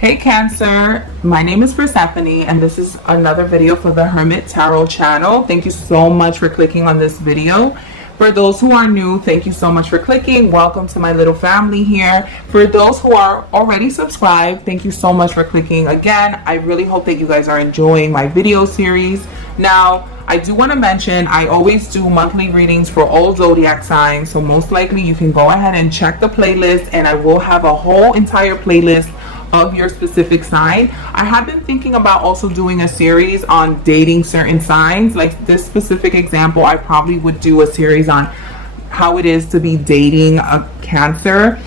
Hey Cancer, my name is Persephone and this is another video for the Hermit Tarot channel. Thank you so much for clicking on this video. For those who are new, thank you so much for clicking. Welcome to my little family here. For those who are already subscribed, thank you so much for clicking. Again, I really hope that you guys are enjoying my video series. Now, I do want to mention I always do monthly readings for all zodiac signs, so most likely you can go ahead and check the playlist and I will have a whole entire playlist of your specific sign. I have been thinking about also doing a series on dating certain signs. Like this specific example, I probably would do a series on how it is to be dating a Cancer.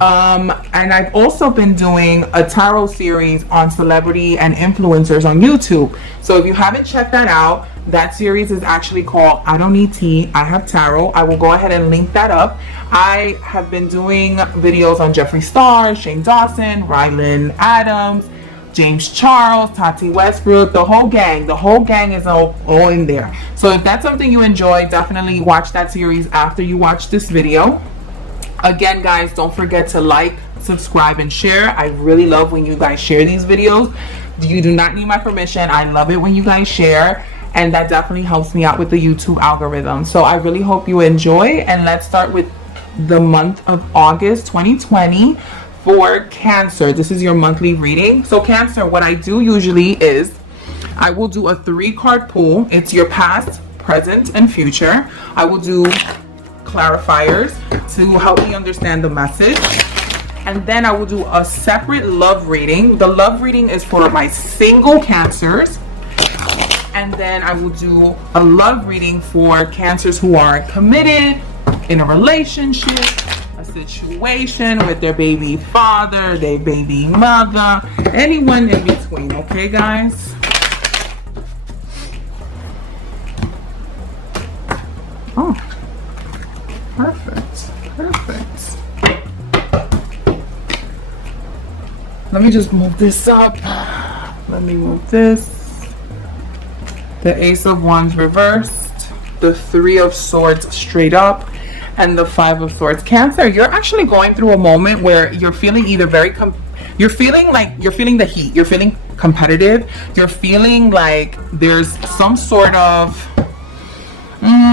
And I've also been doing a tarot series on celebrity and influencers on YouTube. So if you haven't checked that out, that series is actually called I Don't Need Tea, I Have Tarot. I will go ahead and link that up. I have been doing videos on Jeffree Star, Shane Dawson, Rylan Adams, James Charles, Tati Westbrook, the whole gang. The whole gang is all in there. So if that's something you enjoy, definitely watch that series after you watch this video. Again, guys, don't forget to like, subscribe, and share. I really love when you guys share these videos. You do not need my permission. I love it when you guys share, and that definitely helps me out with the YouTube algorithm. So I really hope you enjoy, and let's start with the month of August 2020 for Cancer. This is your monthly reading. So Cancer, what I do usually is I will do a 3-card pull. It's your past, present, and future. I will do clarifiers to help me understand the message, and then I will do a separate love reading. The love reading is for my single Cancers, and then I will do a love reading for Cancers who are committed, in a relationship, a situation with their baby father, their baby mother, anyone in between. Okay, guys? Oh, perfect. Let me just move this up. Let me move this. The Ace of Wands reversed, the 3 of Swords straight up, and the 5 of Swords. Cancer, you're actually going through a moment where you're feeling either you're feeling the heat, you're feeling competitive, you're feeling like there's some sort of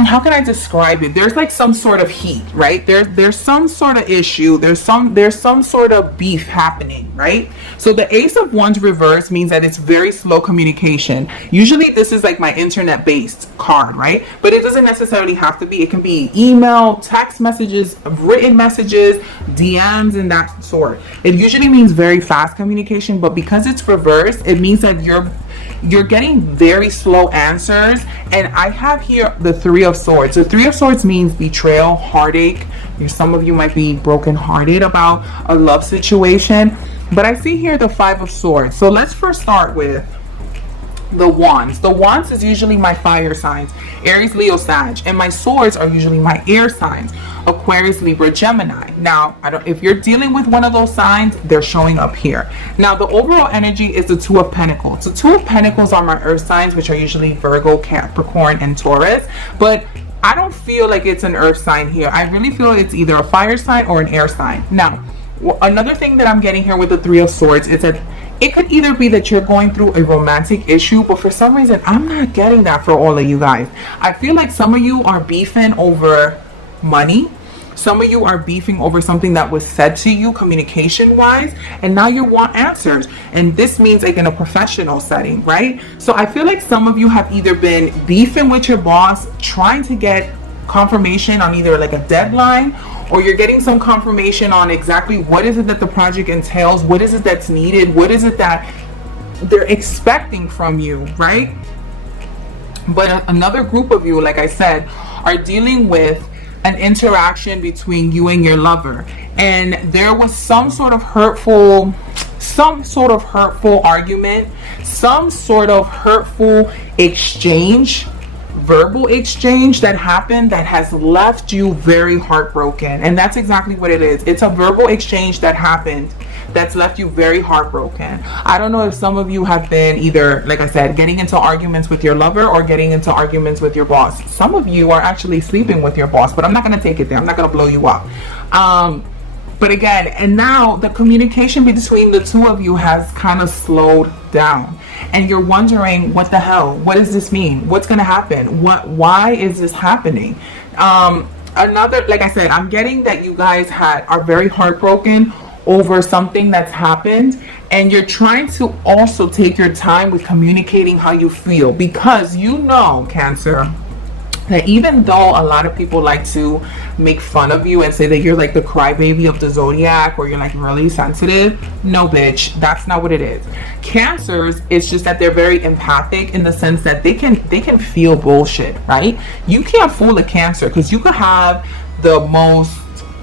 how can I describe it? There's like some sort of heat, right? There's some sort of issue. There's some sort of beef happening, right? So the Ace of Wands reverse means that it's very slow communication. Usually this is like my internet-based card, right? But it doesn't necessarily have to be. It can be email, text messages, written messages, DMs, and that sort. It usually means very fast communication, but because it's reversed, it means that you're getting very slow answers. And I have here the 3 of Swords. The 3 of Swords means betrayal, heartache. Some of you might be brokenhearted about a love situation, but I see here the 5 of Swords. So let's first start with the Wands. The Wands is usually my fire signs, Aries, Leo, Sag, and my Swords are usually my air signs, Aquarius, Libra, Gemini. Now, if you're dealing with one of those signs, they're showing up here. Now, the overall energy is the 2 of Pentacles. The 2 of Pentacles are my earth signs, which are usually Virgo, Capricorn, and Taurus, but I don't feel like it's an earth sign here. I really feel it's either a fire sign or an air sign. Now, another thing that I'm getting here with the 3 of Swords is that it could either be that you're going through a romantic issue, but for some reason, I'm not getting that for all of you guys. I feel like some of you are beefing over money. Some of you are beefing over something that was said to you communication wise, and now you want answers. And this means like in a professional setting, right? So I feel like some of you have either been beefing with your boss, trying to get confirmation on either like a deadline, or you're getting some confirmation on exactly what is it that the project entails, what is it that's needed, what is it that they're expecting from you, right? But another group of you, like I said, are dealing with an interaction between you and your lover, and there was some sort of hurtful argument, some sort of hurtful exchange, verbal exchange that happened that has left you very heartbroken. And that's exactly what it is. It's a verbal exchange that happened that's left you very heartbroken. I don't know if some of you have been either, like I said, getting into arguments with your lover or getting into arguments with your boss. Some of you are actually sleeping with your boss, but I'm not going to take it there. I'm not going to blow you up. But again, and now the communication between the two of you has kind of slowed down. And you're wondering, what the hell? What does this mean? What's going to happen? Why is this happening? Another, like I said, I'm getting that you guys are very heartbroken over something that's happened, and you're trying to also take your time with communicating how you feel, because you know, Cancer, that even though a lot of people like to make fun of you and say that you're like the crybaby of the zodiac, or you're like really sensitive, no bitch, that's not what it is. Cancers, it's just that they're very empathic in the sense that they can feel bullshit, right? You can't fool a Cancer, because you could have the most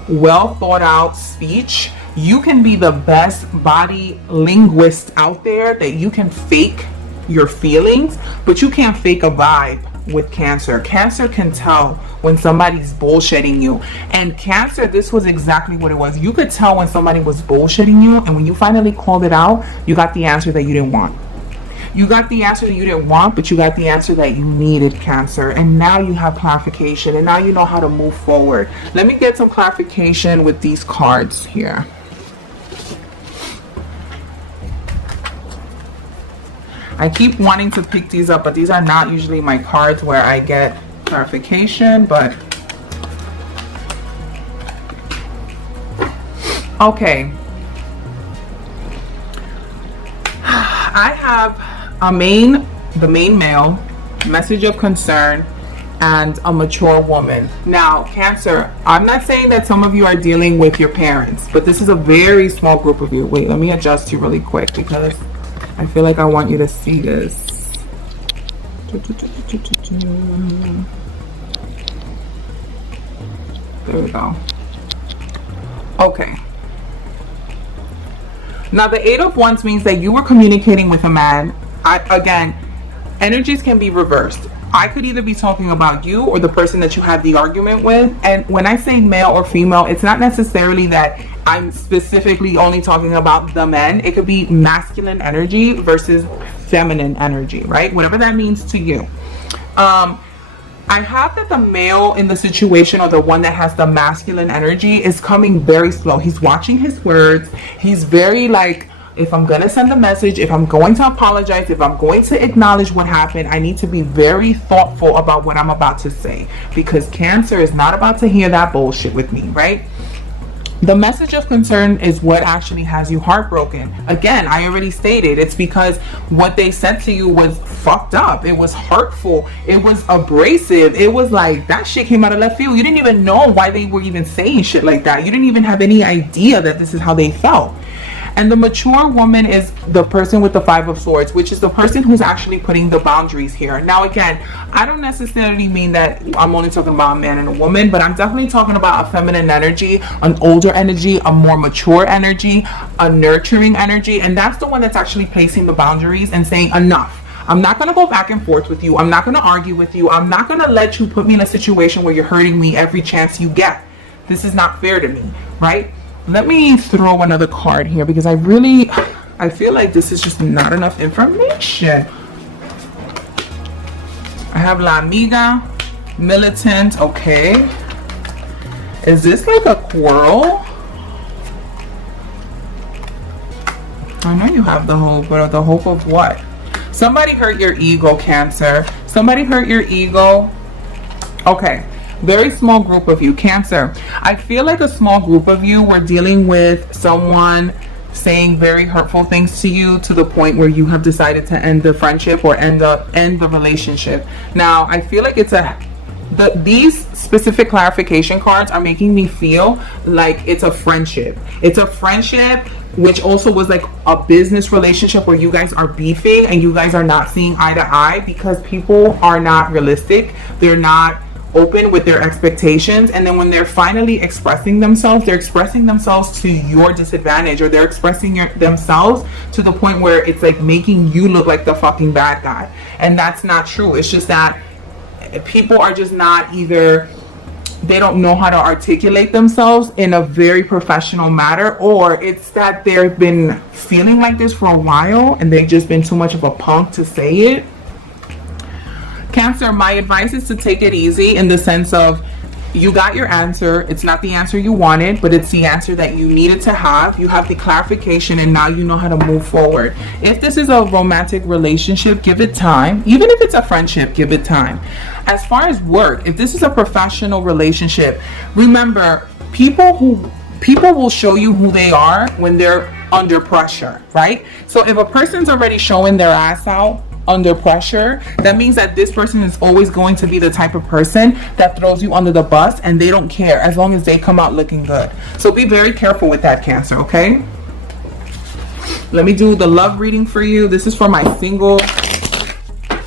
well thought out speech, you can be the best body linguist out there, that you can fake your feelings, but you can't fake a vibe with Cancer. Cancer can tell when somebody's bullshitting you. And Cancer, this was exactly what it was. You could tell when somebody was bullshitting you, and when you finally called it out, you got the answer that you didn't want. You got the answer that you didn't want, but you got the answer that you needed, Cancer. And now you have clarification, and now you know how to move forward. Let me get some clarification with these cards here. I keep wanting to pick these up, but these are not usually my cards where I get clarification, but okay. I have the main male, message of concern, and a mature woman. Now, Cancer, I'm not saying that some of you are dealing with your parents, but this is a very small group of you. Wait, let me adjust you really quick, because I feel like I want you to see this. There we go. Okay. Now, the Eight of Wands means that you were communicating with a man. Again, energies can be reversed. I could either be talking about you or the person that you had the argument with. And when I say male or female, it's not necessarily that I'm specifically only talking about the men. It could be masculine energy versus feminine energy, right? Whatever that means to you. I have that the male in the situation, or the one that has the masculine energy, is coming very slow. He's watching his words. He's very like, if I'm going to send a message, if I'm going to apologize, if I'm going to acknowledge what happened, I need to be very thoughtful about what I'm about to say, because Cancer is not about to hear that bullshit with me, right? The message of concern is what actually has you heartbroken. Again, I already stated, it's because what they said to you was fucked up. It was hurtful. It was abrasive. It was like, that shit came out of left field. You didn't even know why they were even saying shit like that. You didn't even have any idea that this is how they felt. And the mature woman is the person with the Five of Swords, which is the person who's actually putting the boundaries here. Now, again, I don't necessarily mean that I'm only talking about a man and a woman, but I'm definitely talking about a feminine energy, an older energy, a more mature energy, a nurturing energy. And that's the one that's actually placing the boundaries and saying, enough. I'm not going to go back and forth with you. I'm not going to argue with you. I'm not going to let you put me in a situation where you're hurting me every chance you get. This is not fair to me, right? Let me throw another card here, because I feel like this is just not enough information. I have La Amiga, Militant, okay. Is this like a quarrel? I know you have the hope, but the hope of what? Somebody hurt your ego, Cancer. Somebody hurt your ego. Okay. Very small group of you, Cancer. I feel like a small group of you were dealing with someone saying very hurtful things to you, to the point where you have decided to end the friendship or end the relationship. Now, I feel like these specific clarification cards are making me feel like it's a friendship. It's a friendship, which also was like a business relationship where you guys are beefing and you guys are not seeing eye to eye, because people are not realistic. They're not open with their expectations, and then when they're finally expressing themselves, they're expressing themselves to your disadvantage, or they're expressing themselves to the point where it's like making you look like the fucking bad guy. And that's not true. It's just that people are just not either, they don't know how to articulate themselves in a very professional manner, or it's that they've been feeling like this for a while and they've just been too much of a punk to say it. Cancer, my advice is to take it easy, in the sense of, you got your answer. It's not the answer you wanted, but it's the answer that you needed to have. You have the clarification, and now you know how to move forward. If this is a romantic relationship, give it time. Even if it's a friendship, give it time. As far as work, if this is a professional relationship, remember, people will show you who they are when they're under pressure, right? So if a person's already showing their ass out under pressure, that means that this person is always going to be the type of person that throws you under the bus, and they don't care as long as they come out looking good. So be very careful with that, Cancer, okay? Let me do the love reading for you. This is for my single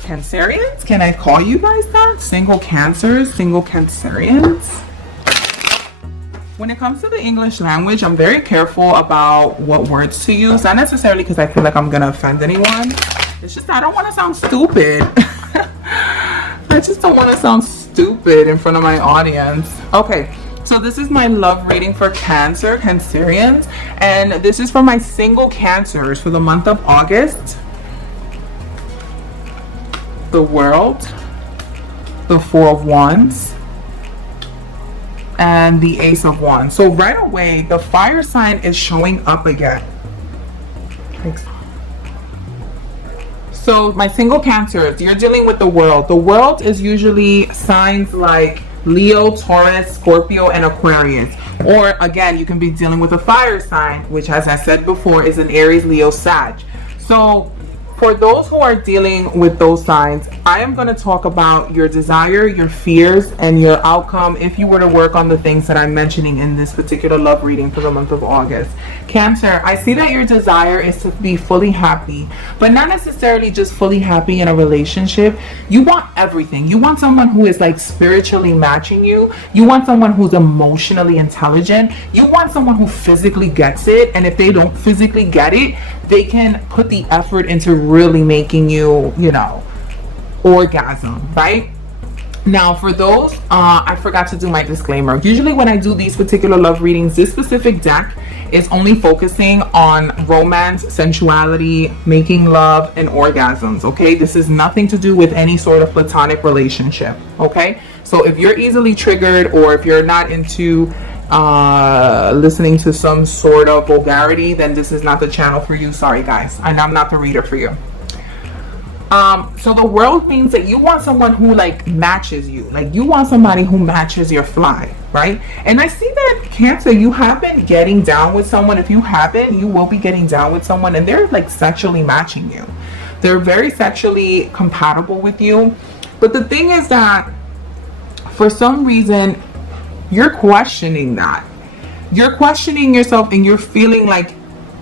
Cancerians. Can I call you guys that? Single Cancers, single Cancerians. When it comes to the English language, I'm very careful about what words to use. Not necessarily because I feel like I'm gonna offend anyone. It's just I don't want to sound stupid. I just don't want to sound stupid in front of my audience. Okay, so this is my love reading for Cancerians, and this is for my single Cancers for the month of August. The World, the Four of Wands, and the Ace of Wands. So right away, the fire sign is showing up again. So my single Cancers, you're dealing with the world. The world is usually signs like Leo, Taurus, Scorpio, and Aquarius. Or again, you can be dealing with a fire sign, which, as I said before, is an Aries, Leo, Sag. So for those who are dealing with those signs, I am going to talk about your desire, your fears, and your outcome if you were to work on the things that I'm mentioning in this particular love reading for the month of August. Cancer, I see that your desire is to be fully happy, but not necessarily just fully happy in a relationship. You want everything. You want someone who is like spiritually matching you. You want someone who's emotionally intelligent. You want someone who physically gets it, and if they don't physically get it, they can put the effort into really making you, you know, orgasm, right? Now for those, I forgot to do my disclaimer. Usually when I do these particular love readings, this specific deck is only focusing on romance, sensuality, making love, and orgasms, okay? This is nothing to do with any sort of platonic relationship, okay? So if you're easily triggered, or if you're not into listening to some sort of vulgarity, then this is not the channel for you. Sorry guys, and I'm not the reader for you. So the world means that you want someone who like matches you. Like you want somebody who matches your fly, right? And I see that Cancer, you have been getting down with someone. If you haven't, you will be getting down with someone, and they're like sexually matching you. They're very sexually compatible with you. But the thing is that for some reason, you're questioning that. You're questioning yourself, and you're feeling like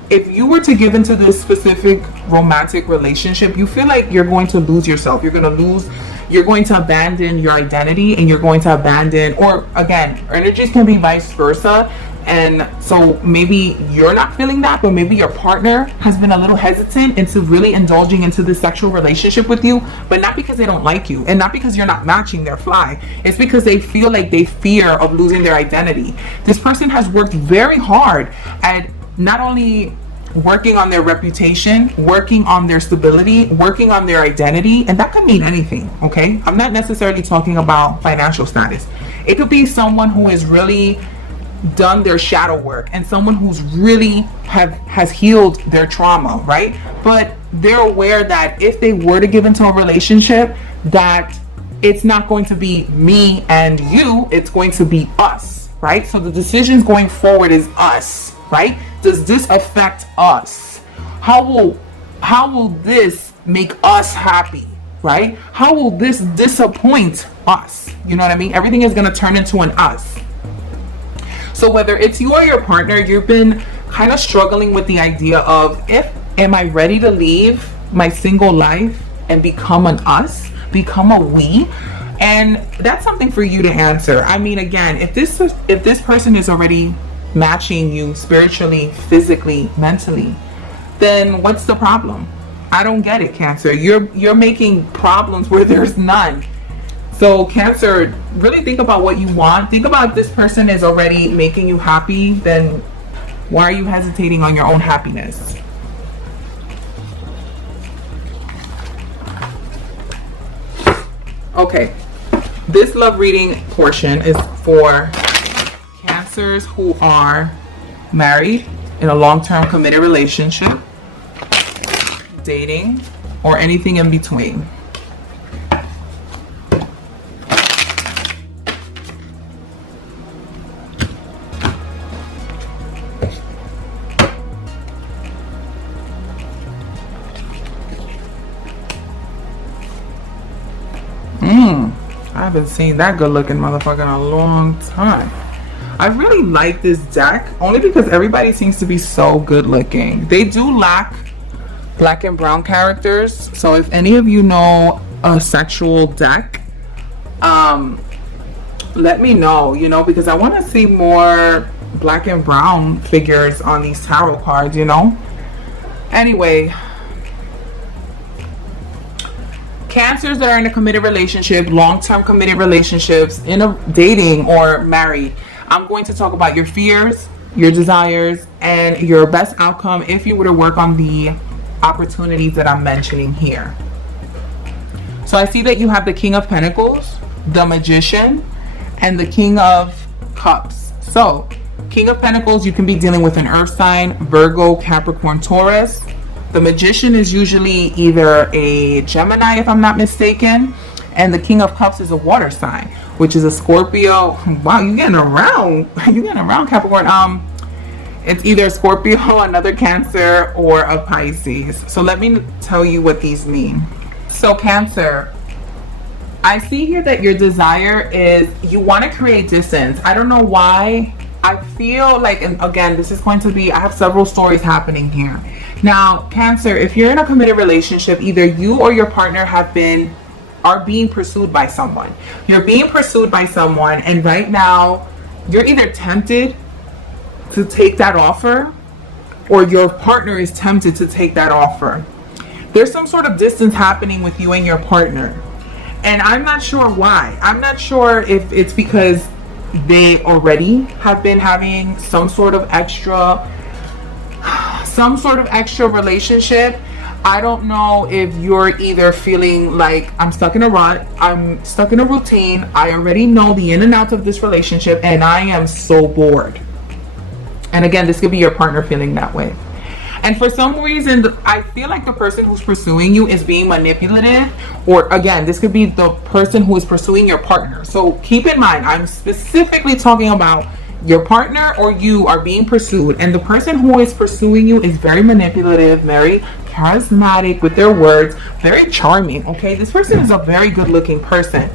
if you were to give into this specific romantic relationship, you feel like you're going to lose yourself. You're going to abandon your identity, and you're going to abandon, or again, energies can be vice versa. And so maybe you're not feeling that, but maybe your partner has been a little hesitant into really indulging into this sexual relationship with you, but not because they don't like you, and not because you're not matching their fly. It's because they feel like they fear of losing their identity. This person has worked very hard at not only working on their reputation, working on their stability, working on their identity, and that could mean anything, okay? I'm not necessarily talking about financial status. It could be someone who has really done their shadow work, and someone who's really has healed their trauma, right? But they're aware that if they were to give into a relationship, that it's not going to be me and you, it's going to be us, right? So the decisions going forward is us, right? Does this affect us? How will this make us happy, right? How will this disappoint us? You know what I mean? Everything is going to turn into an us. So whether it's you or your partner, you've been kind of struggling with the idea of, am I ready to leave my single life and become an us, become a we? And that's something for you to answer. I mean, again, if this person is already matching you spiritually, physically, mentally, then what's the problem? I don't get it, Cancer. You're making problems where there's none. So Cancer, really think about what you want. Think about if this person is already making you happy, then why are you hesitating on your own happiness? Okay, this love reading portion is for Cancers who are married, in a long-term committed relationship, dating, or anything in between. I haven't seen that good looking motherfucker in a long time. I really like this deck only because everybody seems to be so good looking. They do lack black and brown characters, so if any of you know a sexual deck, let me know, you know, because I want to see more black and brown figures on these tarot cards, you know. Anyway, Cancers that are in a committed relationship, long-term committed relationships, in a dating or married, I'm going to talk about your fears, your desires, and your best outcome if you were to work on the opportunities that I'm mentioning here. So I see that you have the King of Pentacles, the Magician, and the King of Cups. So King of Pentacles, you can be dealing with an earth sign, Virgo, Capricorn, Taurus. The Magician is usually either a Gemini, if I'm not mistaken, and the King of Cups is a water sign, which is a Scorpio. Wow, you're getting around. You're getting around, Capricorn. It's either a Scorpio, another Cancer, or a Pisces. So let me tell you what these mean. So Cancer, I see here that your desire is you want to create distance. I don't know why. I feel like, and again, this is going to be, I have several stories happening here. Now, Cancer, if you're in a committed relationship, either you or your partner are being pursued by someone. You're being pursued by someone, and right now, you're either tempted to take that offer, or your partner is tempted to take that offer. There's some sort of distance happening with you and your partner, and I'm not sure why. I'm not sure if it's because they already have been having some sort of extra relationship. I don't know if you're either feeling like I'm stuck in a rut, I'm stuck in a routine, I already know the in and outs of this relationship, and I am so bored. And again, this could be your partner feeling that way. And for some reason, I feel like the person who's pursuing you is being manipulative, or again, this could be the person who is pursuing your partner. So keep in mind, I'm specifically talking about your partner or you are being pursued, and the person who is pursuing you is very manipulative, very charismatic with their words, very charming. Okay, this person is a very good looking person.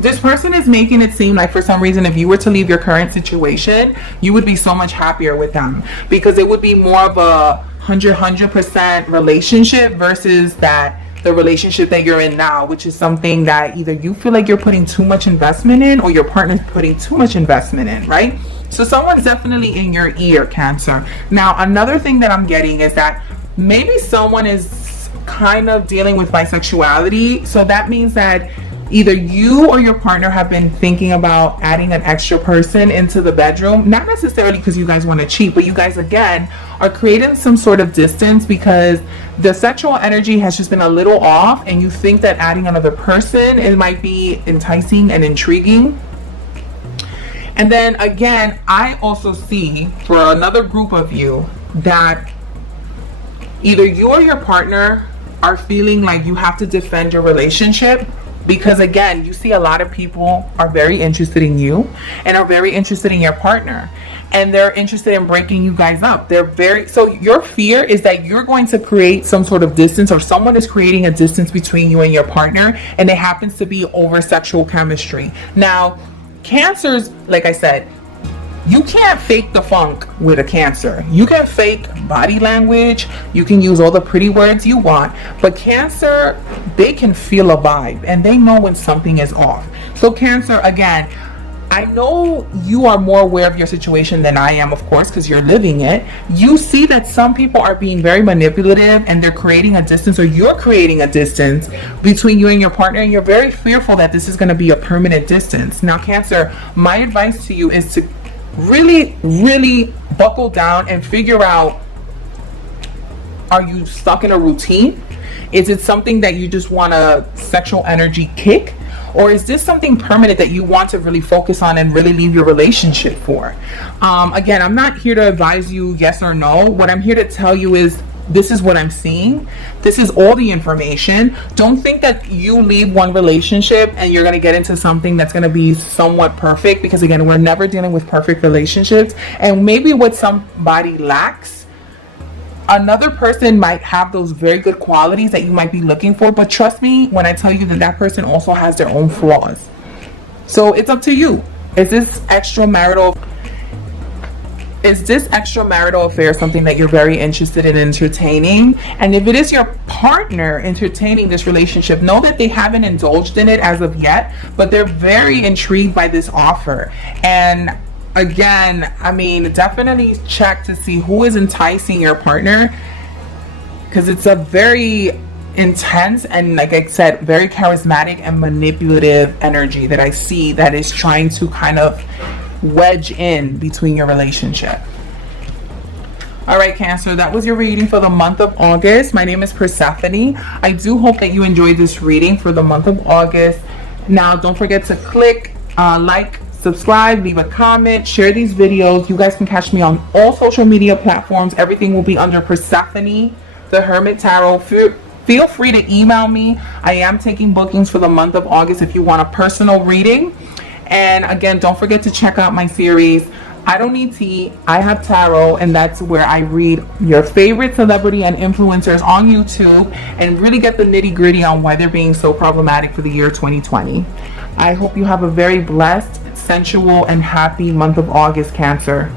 This person is making it seem like for some reason if you were to leave your current situation, you would be so much happier with them, because it would be more of a 100% relationship versus the relationship that you're in now, which is something that either you feel like you're putting too much investment in or your partner's putting too much investment in, right? So someone's definitely in your ear, Cancer. Now, another thing that I'm getting is that maybe someone is kind of dealing with bisexuality. So that means that either you or your partner have been thinking about adding an extra person into the bedroom, not necessarily because you guys want to cheat, but you guys again are creating some sort of distance because the sexual energy has just been a little off, and you think that adding another person, it might be enticing and intriguing. And then again, I also see for another group of you that either you or your partner are feeling like you have to defend your relationship, because again, you see a lot of people are very interested in you and are very interested in your partner, and they're interested in breaking you guys up. So your fear is that you're going to create some sort of distance, or someone is creating a distance between you and your partner, and it happens to be over sexual chemistry. Now, Cancers, like I said, you can't fake the funk with a Cancer. You can fake body language, you can use all the pretty words you want, but Cancer, they can feel a vibe and they know when something is off. So Cancer, again, I know you are more aware of your situation than I am, of course, because you're living it. You see that some people are being very manipulative and they're creating a distance, or you're creating a distance between you and your partner, and you're very fearful that this is going to be a permanent distance. Now, Cancer, my advice to you is to really buckle down and figure out, are you stuck in a routine? Is it something that you just want a sexual energy kick? Or is this something permanent that you want to really focus on and really leave your relationship for? Again, I'm not here to advise you yes or no. What I'm here to tell you is this is what I'm seeing. This is all the information. Don't think that you leave one relationship and you're going to get into something that's going to be somewhat perfect, because again, we're never dealing with perfect relationships. And maybe what somebody lacks, another person might have those very good qualities that you might be looking for. But trust me when I tell you that that person also has their own flaws. So it's up to you. Is this extramarital affair something that you're very interested in entertaining? And if it is your partner entertaining this relationship, know that they haven't indulged in it as of yet, but they're very intrigued by this offer. And again, I mean, definitely check to see who is enticing your partner, because it's a very intense and, like I said, very charismatic and manipulative energy that I see that is trying to kind of wedge in between your relationship. All right, Cancer, that was your reading for the month of August. My name is Persephone. I do hope that you enjoyed this reading for the month of August. Now, don't forget to click like, subscribe, leave a comment, share these videos. You guys can catch me on all social media platforms. Everything will be under Persephone, the Hermit Tarot. Feel free to email me. I am taking bookings for the month of August if you want a personal reading. And again, don't forget to check out my series, I Don't Need Tea, I Have Tarot, and that's where I read your favorite celebrity and influencers on YouTube and really get the nitty gritty on why they're being so problematic for the year 2020. I hope you have a very blessed, sensual, and happy month of August, Cancer.